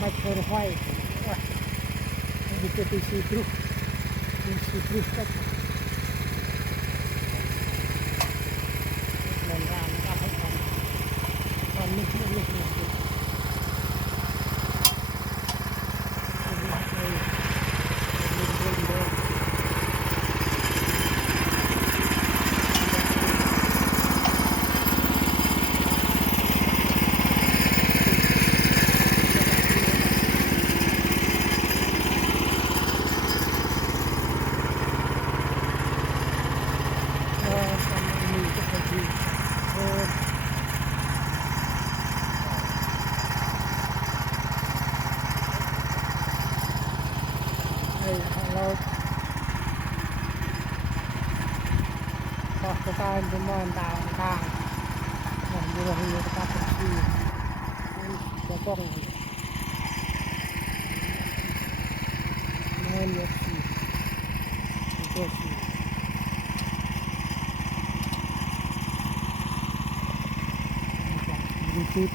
mai ke hoai wah begitu isi terus kan dan ran kan iniเราก็ตายเป็นมอนตายตายอย่างนี้เราอยู่กับตาที่จะต้องเงินเยอะสิเยอะสิดีที่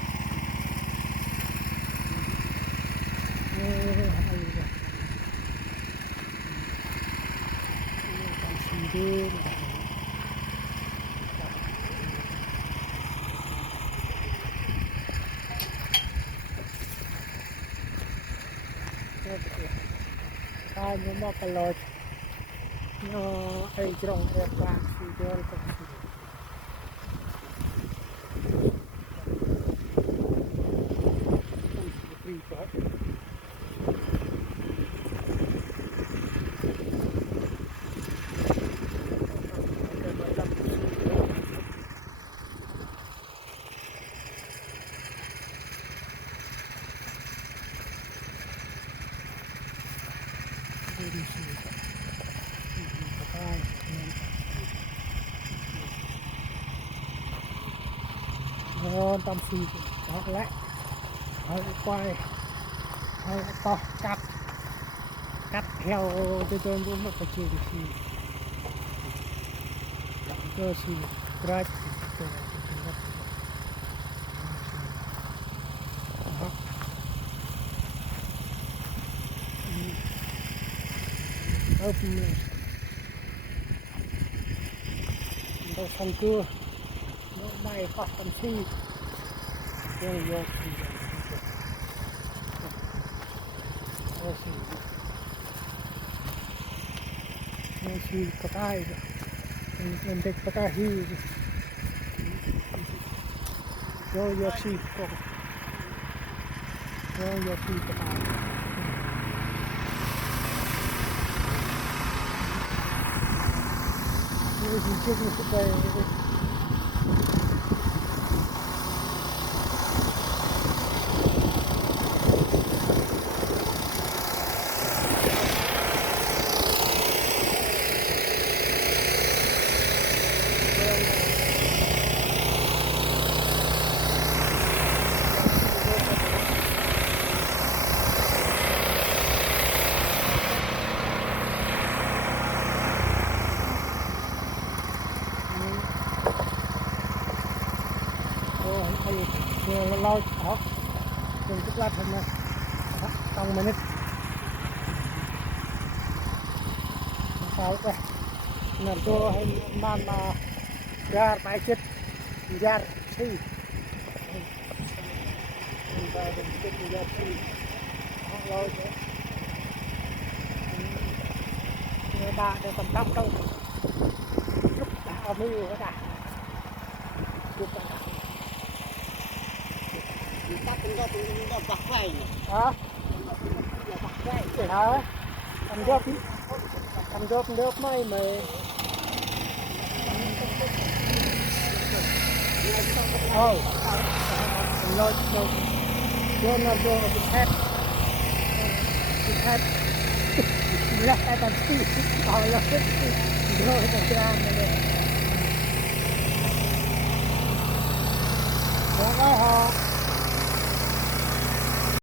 ดีตายมันบอกกันเลยไอ้จงเรียกว่าสีเดียวกับสีปรีก็ดีสิได้ตามสีเอาละเอาไปเอาต่อกัดแถวจะโดนรุมมาประเจิดสีก็สีกระจิตตัวเอาไปเราทำตัวไม่ก็ทำสีเยอะสีเอาสีเอาสีก็ได้เป็นเด็กก็ได้ที่เยอะสีก็เยอะสีก็ได้ดีเจนี่ก็ได้เราเอาเป็นทุกรัฐนะต้องมานิดเอาไปนั่นตัวให้บ้านมายาไปเช็ดยาที่ไปเป็นเช็ดยาที่เราจะเนี่ยบ้านจะตำรับต้องยุบเอาไม่อยู่ก็ได้ยุบไปta cũng có bạc vay này. Hả? Bạc vay. Hả? Cầm đốt mấy mày. Oh. Lôi vô nó vô cái thép. Cái thép. Lắc cái tầm tí. Rồi cái ra này.